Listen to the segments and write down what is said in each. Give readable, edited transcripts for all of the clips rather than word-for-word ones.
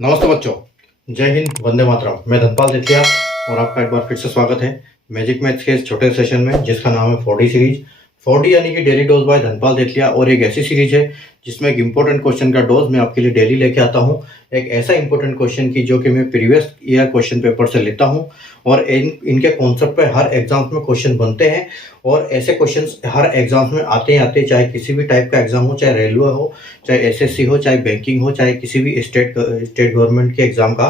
नमस्ते बच्चों, जय हिंद, वंदे मातरम। मैं धनपाल सेठिया और आपका एक बार फिर से स्वागत है मैजिक मैथ्स के इस छोटे सेशन में जिसका नाम है 4D सीरीज। 4D यानी कि daily dose by Dhanpal Sethiya, और एक ऐसी सीरीज है जिसमें एक इंपॉर्टेंट क्वेश्चन का डोज मैं आपके लिए डेली लेके आता हूँ। एक ऐसा इंपॉर्टेंट क्वेश्चन की जो कि मैं प्रीवियस ईयर क्वेश्चन पेपर से लेता हूँ और इनके कॉन्सेप्ट पे हर एग्जाम में क्वेश्चन बनते हैं और ऐसे क्वेश्चन हर एग्जाम में आते ही आते, चाहे किसी भी टाइप का एग्जाम हो, चाहे रेलवे हो, चाहे एसएससी हो, चाहे बैंकिंग हो, चाहे किसी भी स्टेट गवर्नमेंट के एग्जाम का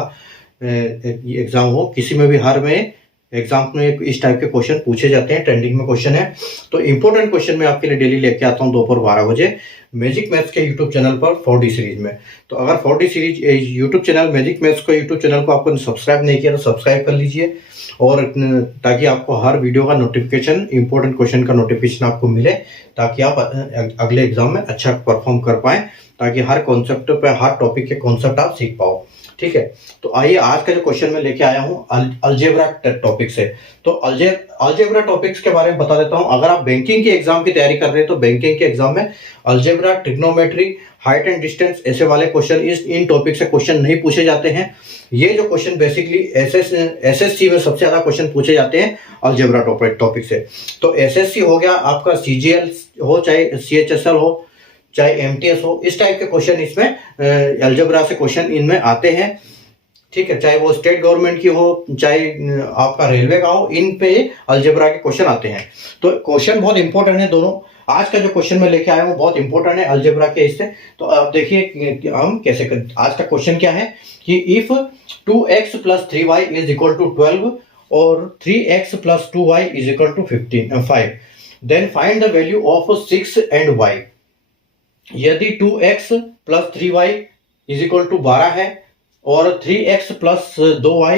एग्जाम हो, किसी में भी हर में एग्जाम में इस टाइप के क्वेश्चन पूछे जाते हैं। ट्रेंडिंग में क्वेश्चन है, तो इंपॉर्टेंट क्वेश्चन मैं आपके लिए डेली लेके आता हूँ दोपहर 12 बजे मैजिक मैथ्स के यूट्यूब चैनल पर 4D सीरीज में। तो अगर 4D series YouTube channel magic maths को यूट्यूब चैनल को आपको सब्सक्राइब नहीं किया तो सब्सक्राइब कर लीजिए, और ताकि आपको हर वीडियो का नोटिफिकेशन, इंपॉर्टेंट क्वेश्चन का नोटिफिकेशन आपको मिले, ताकि आप अगले एग्जाम में अच्छा परफॉर्म कर पाएं, ताकि हर कॉन्सेप्ट पे, हर टॉपिक के कॉन्सेप्ट आप सीख पाओ। ठीक है, तो आइए आज का जो क्वेश्चन मैं लेके आया हूँ अलजेब्रा टॉपिक से। तो अलजेब्रा टॉपिक्स के बारे में बता देता हूँ। अगर आप बैंकिंग के एग्जाम की तैयारी कर रहे हैं तो बैंकिंग के एग्जाम में algebra, trigonometry, height and distance, ऐसे वाले क्वेश्चन इन टॉपिक से क्वेश्चन नहीं पूछे जाते हैं। ये जो क्वेश्चन बेसिकली एसएससी में सबसे ज्यादा क्वेश्चन पूछे जाते हैं अलजेब्रा टॉपिक से। तो एसएससी हो गया आपका, सीजीएल हो, चाहे सीएचएसएल हो, चाहे एमटीएस हो, इस टाइप के क्वेश्चन इसमें अलजेब्रा से क्वेश्चन इनमें आते हैं। ठीक है, चाहे वो स्टेट गवर्नमेंट की हो, चाहे आपका रेलवे का हो, इन पे अलजेब्रा के क्वेश्चन आते हैं। तो क्वेश्चन बहुत इंपॉर्टेंट है दोनों। आज का जो क्वेश्चन मैं लेके आया हूँ बहुत इंपॉर्टेंट है अलजेब्रा के इससे। तो आप देखिए हम कैसे आज का क्वेश्चन क्या है कि इफ 2x + 3y = 12 और 3x + 2y = 5, then find the value of 6 and y। यदि 2x + 3y = 12 है और 3x + 2y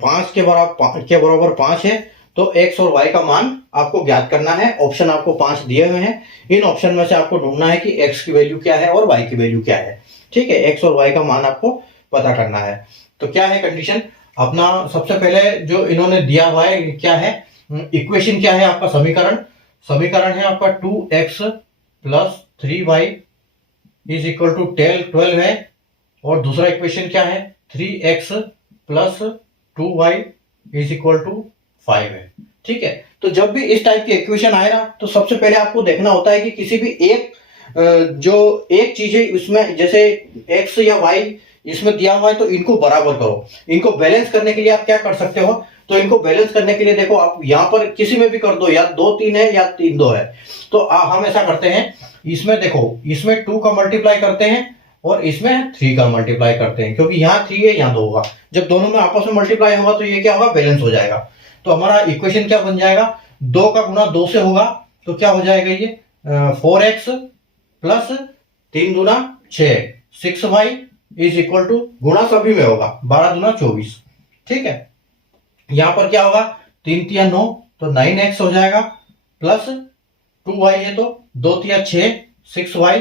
5 के बराबर 5 है, तो x और y का मान आपको ज्ञात करना है। ऑप्शन आपको 5 दिए हुए हैं, इन ऑप्शन में से आपको ढूंढना है कि x की वैल्यू क्या है और y की वैल्यू क्या है। ठीक है, x और y का मान आपको पता करना है। तो क्या है कंडीशन अपना, सबसे पहले जो इन्होंने दिया हुआ है क्या है, इक्वेशन क्या है आपका, समीकरण है आपका 2x + 3y = 12 है, और दूसरा इक्वेशन क्या है 3x + 2y = 5 है। ठीक है, तो जब भी इस टाइप की इक्वेशन आए ना, तो सबसे पहले आपको देखना होता है कि किसी भी एक चीज है इसमें, जैसे x या y इसमें दिया हुआ है, तो इनको बराबर करो। इनको बैलेंस करने के लिए आप क्या कर सकते हो, तो इनको बैलेंस करने के लिए देखो आप यहां पर किसी में भी कर दो, या 2 3 है या 3 2 है। तो हम ऐसा करते हैं, इसमें देखो, इसमें 2 का मल्टीप्लाई करते हैं और इसमें 3 का मल्टीप्लाई करते हैं, क्योंकि यहाँ 3 है, यहाँ 2 होगा। जब दोनों में आपस में मल्टीप्लाई होगा तो ये क्या होगा, बैलेंस हो जाएगा। तो हमारा इक्वेशन क्या बन जाएगा, 2 का गुना 2 से होगा, तो क्या हो जाएगा ये 4x + 3 दूना 6, 6y = गुणा सभी में होगा 12 दूना 24। ठीक है, यहां पर क्या होगा 3 3 9, तो 9x हो जाएगा, प्लस 2y है तो 2 3 6, 6y,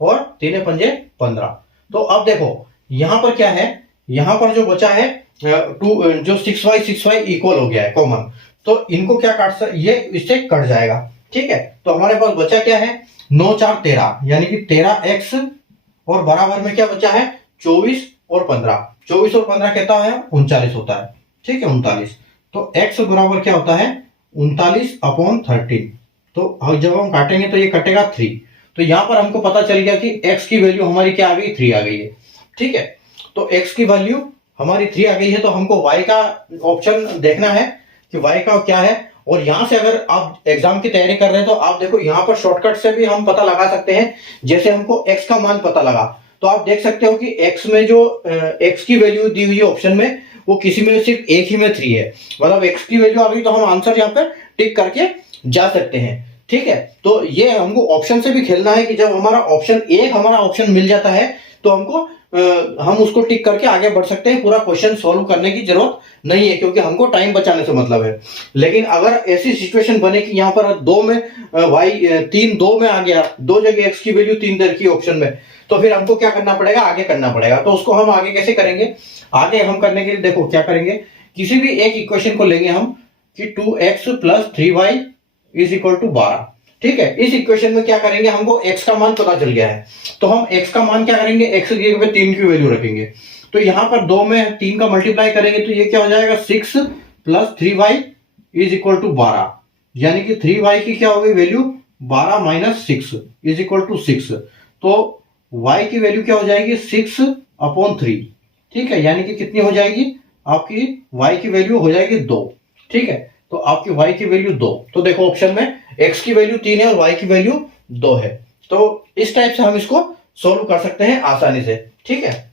और 3 5 15। तो अब देखो यहां पर क्या है, यहां पर जो बचा है जो 6y इक्वल हो गया है कॉमन, तो इनको क्या काट सकते, ये इससे कट जाएगा। ठीक है, तो हमारे पास बचा क्या है 9 4 13, यानी कि 13x, और बराबर में क्या बचा है 24 और 15। 24 और 15 कहता है 39 होता है। ठीक है, 39, तो x बराबर क्या होता है 39/13। तो जब हम काटेंगे तो ये कटेगा 3। तो यहां पर हमको पता चल गया कि x की वैल्यू हमारी क्या आ गई, 3 आ गई है। ठीक है, तो x की वैल्यू हमारी 3 आ गई है, तो हमको y का ऑप्शन देखना है कि y का क्या है। और यहां से अगर आप एग्जाम की तैयारी कर रहे हैं तो आप देखो यहां पर शॉर्टकट से भी हम पता लगा सकते हैं। जैसे हमको x का मान पता लगा, तो आप देख सकते हो कि x में जो x की वैल्यू दी हुई है ऑप्शन में, वो किसी में सिर्फ एक ही में 3 है, मतलब x की वैल्यू आ गई, तो हम आंसर यहाँ पर टिक करके जा सकते हैं। ठीक है, तो ये हमको ऑप्शन से भी खेलना है कि जब हमारा ऑप्शन मिल जाता है तो हमको हम उसको टिक करके आगे बढ़ सकते हैं। पूरा क्वेश्चन सॉल्व करने की जरूरत नहीं है, क्योंकि हमको टाइम बचाने से मतलब है। लेकिन अगर ऐसी सिचुएशन बने कि यहाँ पर 2 में y 2 में आ गया, 2 जगह x की वैल्यू 3 दे रखी ऑप्शन में, तो फिर हमको क्या करना पड़ेगा, आगे करना पड़ेगा। तो उसको हम आगे कैसे करेंगे, आगे हम करने के लिए देखो क्या करेंगे, किसी भी एक इक्वेशन को लेंगे हम कि 2x + 3y = 12, ठीक है, इस इक्वेशन में क्या करेंगे, हमको x का मान पता चल गया है, तो हम x का मान क्या करेंगे, x की जगह पे 3 की वैल्यू रखेंगे। तो यहाँ पर 2 में 3 का मल्टीप्लाई करेंगे तो ये क्या हो जाएगा, 6 plus 3y is equal to 12, यानी कि 3y की क्या हो गई value, 12 minus 6 is equal to 6। तो y की वैल्यू क्या हो जाएगी, 6/3, ठीक है, यानी कि कितनी हो जाएगी आपकी y की वैल्यू हो जाएगी 2, ठीक है। तो आपकी y की वैल्यू 2, तो देखो ऑप्शन में x की वैल्यू 3 है और y की वैल्यू 2 है। तो इस टाइप से हम इसको सोल्व कर सकते हैं आसानी से, ठीक है।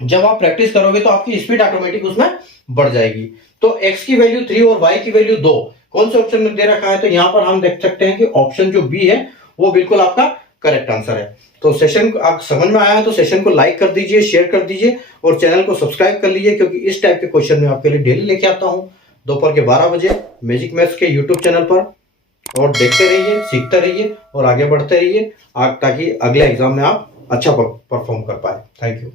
जब आप प्रैक्टिस करोगे तो आपकी स्पीड ऑटोमेटिक उसमें बढ़ जाएगी। तो x की वैल्यू 3 और y की वैल्यू 2 कौन से ऑप्शन में दे रखा है, तो यहां पर हम देख सकते हैं कि ऑप्शन जो बी है वो बिल्कुल आपका करेक्ट आंसर है। तो सेशन आप समझ में आया है तो सेशन को लाइक कर दीजिए, शेयर कर दीजिए और चैनल को सब्सक्राइब कर लीजिए, क्योंकि इस टाइप के क्वेश्चन मैं आपके लिए डेली लेके आता हूं दोपहर के 12 बजे मैजिक मैथ्स के यूट्यूब चैनल पर। और देखते रहिए, सीखते रहिए और आगे बढ़ते रहिए ताकि अगले एग्जाम में आप अच्छा परफॉर्म कर पाए। Thank you.